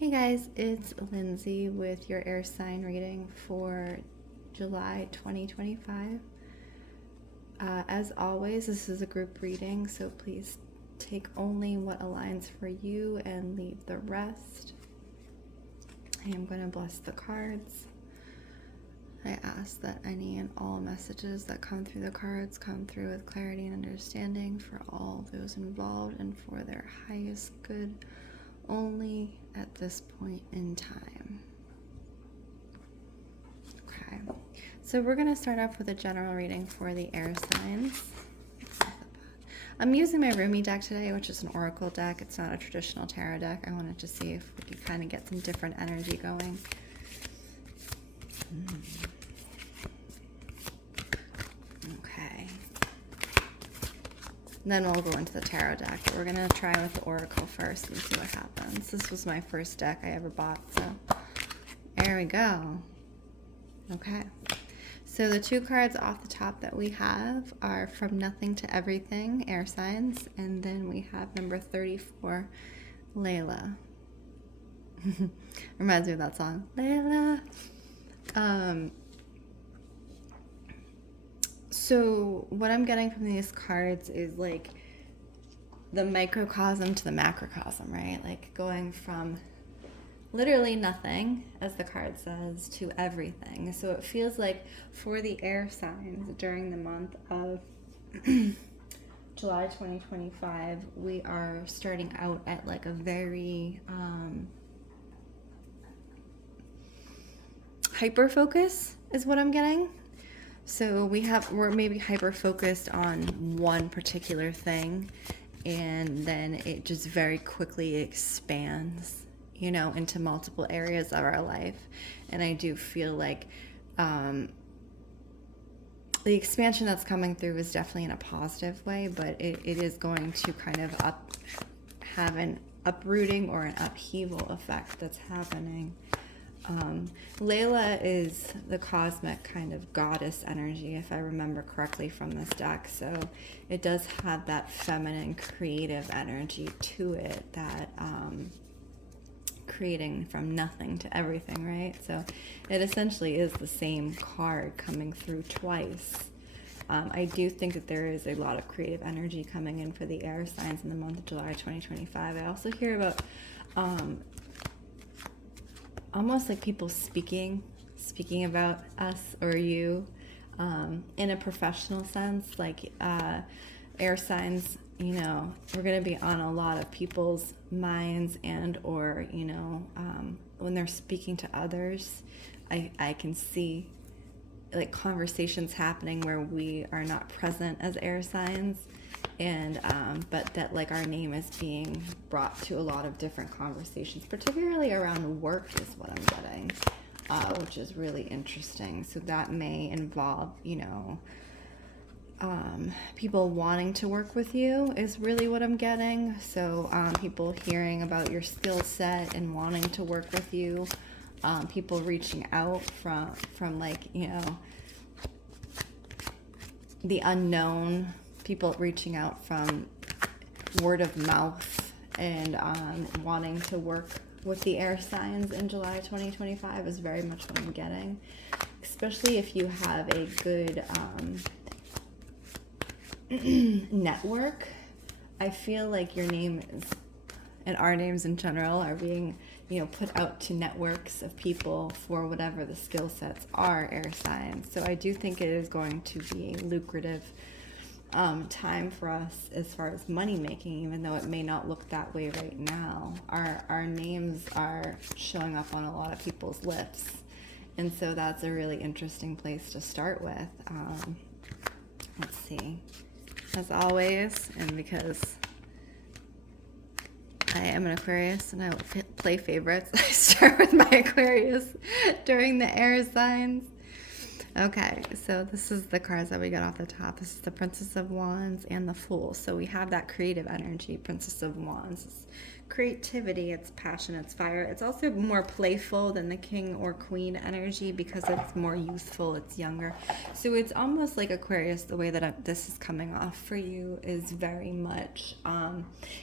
Hey guys, it's Lindsay with your air sign reading for July 2025. As always, this is a group reading, so please take only what aligns for you and leave the rest. I am going to bless the cards. I ask that any and all messages that come through the cards come through with clarity and understanding for all those involved and for their highest good only at this point in time. Okay, so we're going to start off with a general reading for the air signs. I'm using my Rumi deck today, which is an oracle deck. It's not a traditional tarot deck. I wanted to see if we could kind of get some different energy going. Okay. Then we'll go into the tarot deck. But we're going to try with the oracle first and see what happens. This was my first deck I ever bought, so there we go. Okay. So the two cards off the top that we have are From Nothing to Everything, air signs, and then we have number 34, Layla. Reminds me of that song, Layla. So what I'm getting from these cards is like the microcosm to the macrocosm, right? Like going from literally nothing, as the card says, to everything. So it feels like for the air signs during the month of July 2025, we are starting out at like a very hyper focus is what I'm getting. So we're maybe hyper focused on one particular thing, and then it just very quickly expands, you know, into multiple areas of our life. And I do feel like the expansion that's coming through is definitely in a positive way, but it is going to kind of have an uprooting or an upheaval effect that's happening. Layla is the cosmic kind of goddess energy, if I remember correctly from this deck. So it does have that feminine creative energy to it, that creating from nothing to everything, right? So it essentially is the same card coming through twice. I do think that there is a lot of creative energy coming in for the air signs in the month of July 2025. I also hear about almost like people speaking about us or you in a professional sense, like air signs, you know, we're going to be on a lot of people's minds, and or, you know, when they're speaking to others, I can see like conversations happening where we are not present as air signs, and but that like our name is being brought to a lot of different conversations, particularly around work is what I'm getting, which is really interesting. So that may involve, you know, people wanting to work with you is really what I'm getting. So people hearing about your skill set and wanting to work with you, people reaching out from like, you know, the unknown, people reaching out from word of mouth and wanting to work with the air signs in July 2025 is very much what I'm getting, especially if you have a good network. I feel like your name is, and our names in general, are being, you know, put out to networks of people for whatever the skill sets are, air signs. So I do think it is going to be a lucrative time for us as far as money making, even though it may not look that way right now. Our names are showing up on a lot of people's lips, and so that's a really interesting place to start with. Let's see, as always, and because I am an Aquarius and I will play favorites, I start with my Aquarius during the air signs. Okay, so this is the cards that we got off the top. This is the Princess of Wands and the Fool. So we have that creative energy. Princess of Wands is creativity, it's passion, it's fire. It's also more playful than the king or queen energy because it's more youthful, it's younger. So it's almost like Aquarius, the way that this is coming off for you is very much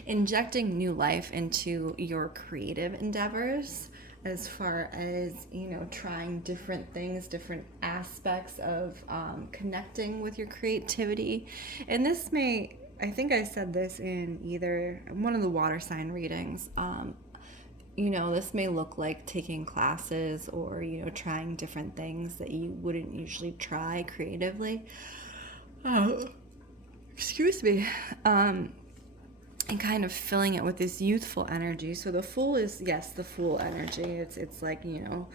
injecting new life into your creative endeavors, as far as, you know, trying different things, different aspects of connecting with your creativity. And this may, I think I said this in either one of the water sign readings, you know, this may look like taking classes or, you know, trying different things that you wouldn't usually try creatively. Excuse me. And kind of filling it with this youthful energy. So the Fool is, yes, the Fool energy. It's like, you know,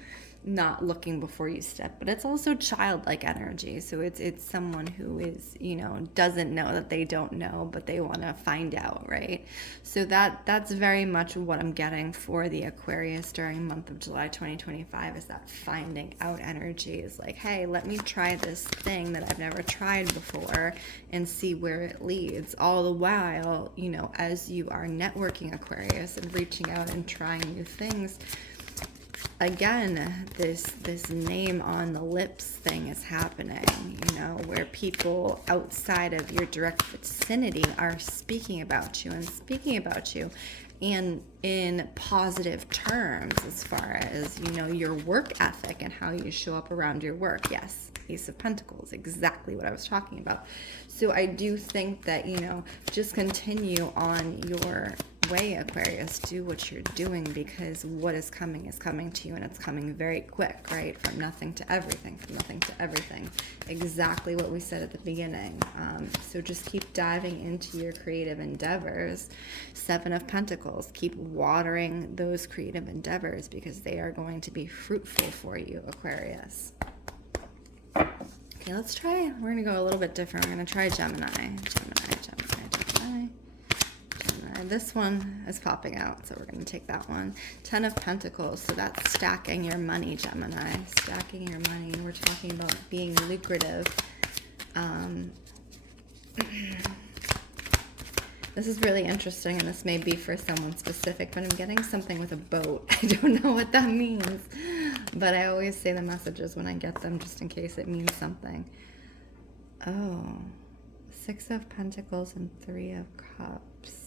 not looking before you step, but it's also childlike energy. So it's someone who is, you know, doesn't know that they don't know, but they want to find out, right? So that's very much what I'm getting for the Aquarius during the month of July 2025, is that finding out energy. Is like, hey, let me try this thing that I've never tried before and see where it leads. All the while, you know, as you are networking, Aquarius, and reaching out and trying new things, again, this name on the lips thing is happening, you know, where people outside of your direct vicinity are speaking about you and in positive terms, as far as, you know, your work ethic and how you show up around your work. Yes, Ace of Pentacles, exactly what I was talking about. So I do think that, you know, just continue on your way, Aquarius. Do what you're doing, because what is coming to you, and it's coming very quick, right? From nothing to everything, exactly what we said at the beginning. So just keep diving into your creative endeavors. Seven of Pentacles, keep watering those creative endeavors, because they are going to be fruitful for you, Aquarius. Okay, let's try, we're going to go a little bit different. We're going to try Gemini. This one is popping out, so we're going to take that one. 10 of Pentacles, so that's stacking your money, Gemini. Stacking your money. We're talking about being lucrative. This is really interesting, and this may be for someone specific, but I'm getting something with a boat. I don't know what that means, but I always say the messages when I get them, just in case it means something. Oh, 6 of Pentacles and 3 of Cups.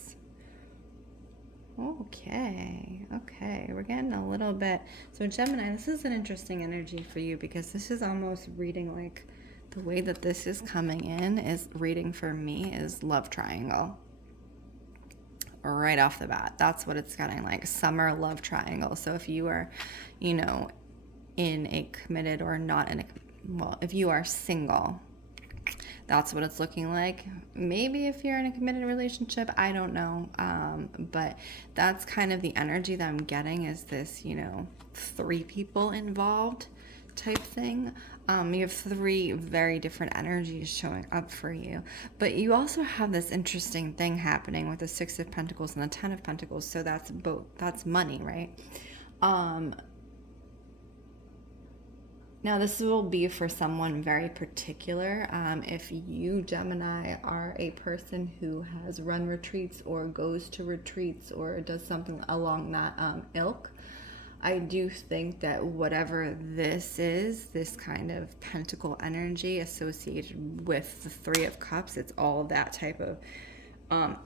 Okay, we're getting a little bit. So Gemini, this is an interesting energy for you, because this is almost reading, like, the way that this is coming in is reading for me is love triangle. Right off the bat, that's what it's getting, like summer love triangle. So if you are, you know, in a committed or not in a, well, if you are single, that's what it's looking like. Maybe if you're in a committed relationship, I don't know. But that's kind of the energy that I'm getting, is this, you know, 3 people involved type thing. You have 3 very different energies showing up for you. But you also have this interesting thing happening with the 6 of Pentacles and the 10 of Pentacles. So that's both, that's money, right? Now, this will be for someone very particular. If you, Gemini, are a person who has run retreats or goes to retreats or does something along that ilk, I do think that whatever this is, this kind of pentacle energy associated with the 3 of Cups, it's all that type of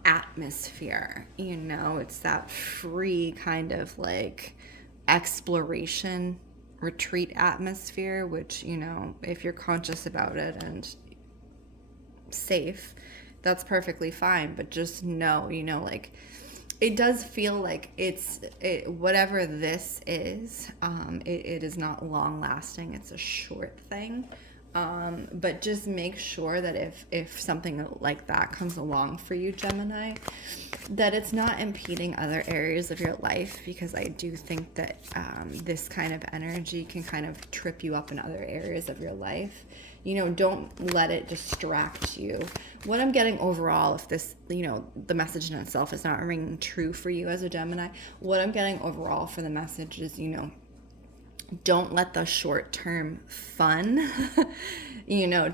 atmosphere. You know, it's that free kind of like exploration retreat atmosphere, which, you know, if you're conscious about it and safe, that's perfectly fine. But just know, you know, like, it does feel like whatever this is, it is not long lasting. It's a short thing. But just make sure that if something like that comes along for you, Gemini, that it's not impeding other areas of your life, because I do think that this kind of energy can kind of trip you up in other areas of your life. You know, don't let it distract you. What I'm getting overall, if this, you know, the message in itself is not ringing true for you as a Gemini, what I'm getting overall for the message is, you know, don't let the short-term fun,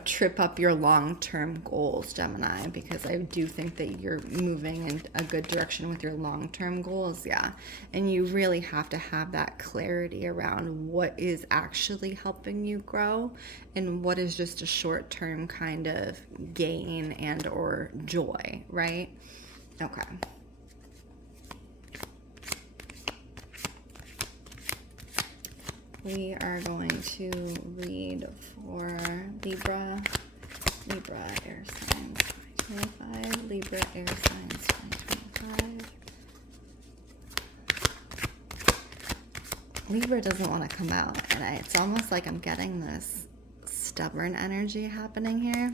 trip up your long-term goals, Gemini, because I do think that you're moving in a good direction with your long-term goals, yeah. And you really have to have that clarity around what is actually helping you grow and what is just a short-term kind of gain and or joy, right? Okay. We are going to read for Libra, air signs 2025, Libra, air signs 2025. Libra doesn't want to come out, and it's almost like I'm getting this stubborn energy happening here.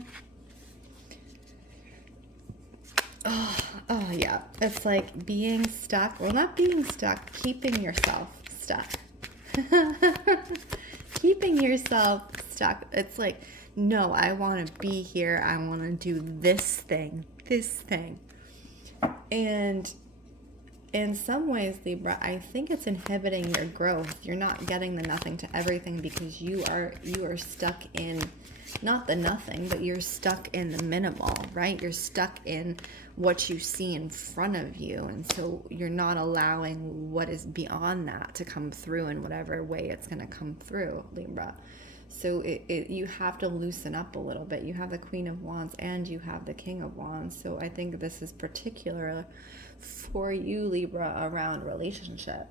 Oh yeah, it's like being stuck, well, not being stuck, keeping yourself stuck. Keeping yourself stuck. It's like, no, I want to be here. I want to do this thing. And in some ways, Libra, I think it's inhibiting your growth. You're not getting the nothing to everything because you are stuck in, not the nothing, but you're stuck in the minimal, right? You're stuck in what you see in front of you. And so you're not allowing what is beyond that to come through in whatever way it's going to come through, Libra. So you have to loosen up a little bit. You have the Queen of Wands and you have the King of Wands. So I think this is particular for you, Libra, around relationship.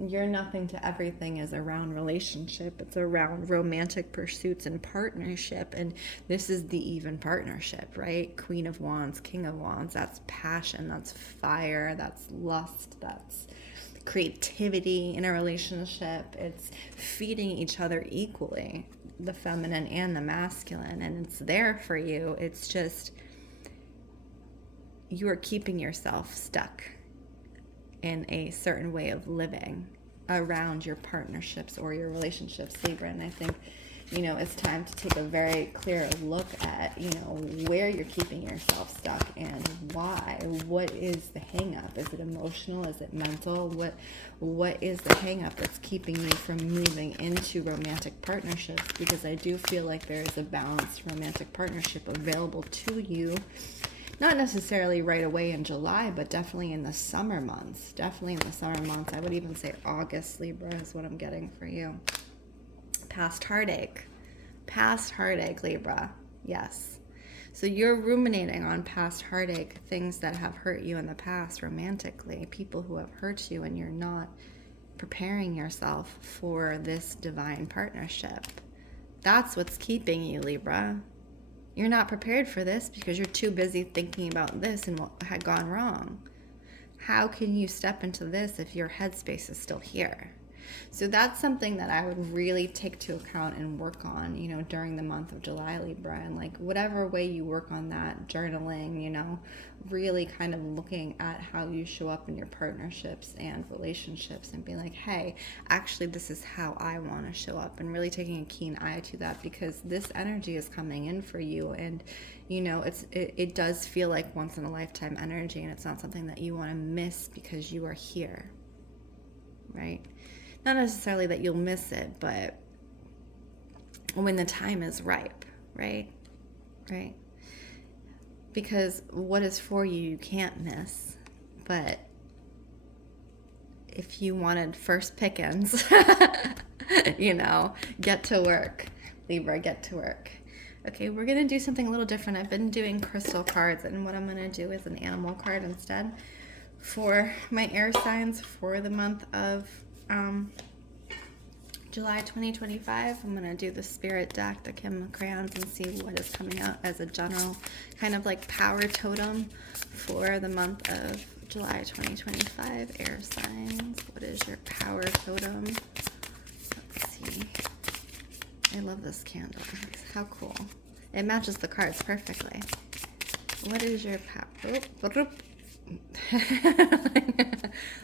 Your nothing to everything is around relationship. It's around romantic pursuits and partnership. And this is the even partnership, right? Queen of Wands, King of Wands. That's passion. That's fire. That's lust. That's creativity in a relationship. It's feeding each other equally, the feminine and the masculine. And it's there for you. It's just you are keeping yourself stuck in a certain way of living around your partnerships or your relationships, Libra. And I think, it's time to take a very clear look at, where you're keeping yourself stuck and why. What is the hang up? Is it emotional? Is it mental? What is the hang up that's keeping you from moving into romantic partnerships? Because I do feel like there is a balanced romantic partnership available to you. Not necessarily right away in July, but definitely in the summer months. I would even say August, Libra, is what I'm getting for you. Past heartache, Libra. Yes. So you're ruminating on past heartache, things that have hurt you in the past romantically, people who have hurt you, and you're not preparing yourself for this divine partnership. That's what's keeping you, Libra. You're not prepared for this because you're too busy thinking about this and what had gone wrong. How can you step into this if your headspace is still here? So that's something that I would really take to account and work on, during the month of July, Libra. And like whatever way you work on that, journaling, really kind of looking at how you show up in your partnerships and relationships and being like, hey, actually, this is how I want to show up, and really taking a keen eye to that because this energy is coming in for you. And, it does feel like once in a lifetime energy, and it's not something that you want to miss because you are here, right? Not necessarily that you'll miss it, but when the time is ripe, right? Right? Because what is for you, you can't miss. But if you wanted first pickings, get to work. Libra, get to work. Okay, we're going to do something a little different. I've been doing crystal cards, and what I'm going to do is an animal card instead for my air signs for the month of July 2025. I'm going to do the spirit deck, the Kim crayons, and see what is coming out as a general kind of like power totem for the month of July 2025. Air signs, what is your power totem? Let's see. I love this candle. How cool. It matches the cards perfectly. What is your power?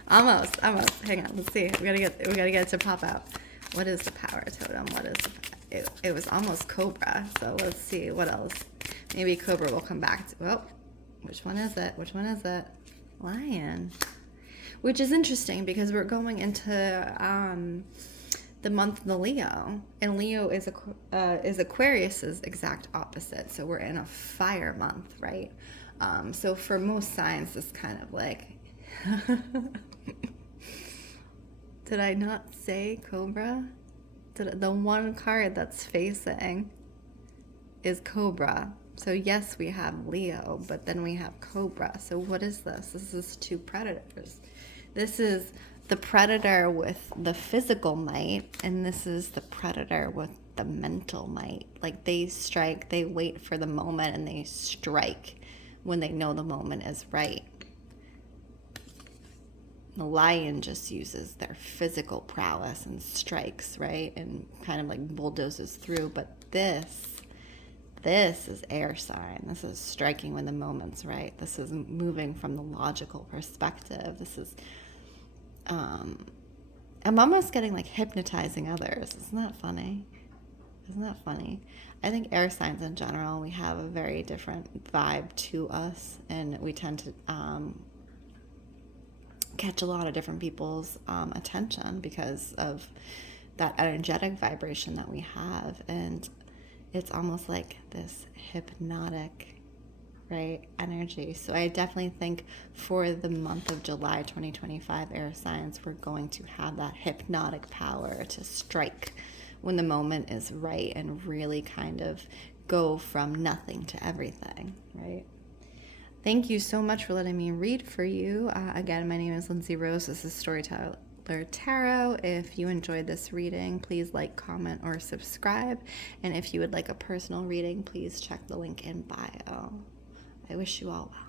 Almost. Hang on. Let's see. We gotta get it to pop out. What is the power totem? It was almost Cobra. So let's see what else. Maybe Cobra will come back to. Oh, which one is it? Lion. Which is interesting because we're going into the month of the Leo, and Leo is Aquarius's exact opposite. So we're in a fire month, right? So for most signs, it's kind of like, did I not say Cobra? The one card that's facing is Cobra. So yes, we have Leo, but then we have Cobra. So what is this? This is two predators. This is the predator with the physical might, and this is the predator with the mental might. Like they strike, they wait for the moment, and they strike when they know the moment is right. The lion just uses their physical prowess and strikes, right? And kind of like bulldozes through. But this is air sign. This is striking when the moment's right. This is moving from the logical perspective. This is, I'm almost getting like hypnotizing others. Isn't that funny? Isn't that funny? I think air signs in general, we have a very different vibe to us, and we tend to catch a lot of different people's attention because of that energetic vibration that we have. And it's almost like this hypnotic, right, energy. So I definitely think for the month of July 2025, air signs, we're going to have that hypnotic power to strike when the moment is right and really kind of go from nothing to everything, right? Thank you so much for letting me read for you. Again, my name is Lindsey Rose. This is Storyteller Tarot. If you enjoyed this reading, please like, comment, or subscribe. And if you would like a personal reading, please check the link in bio. I wish you all well.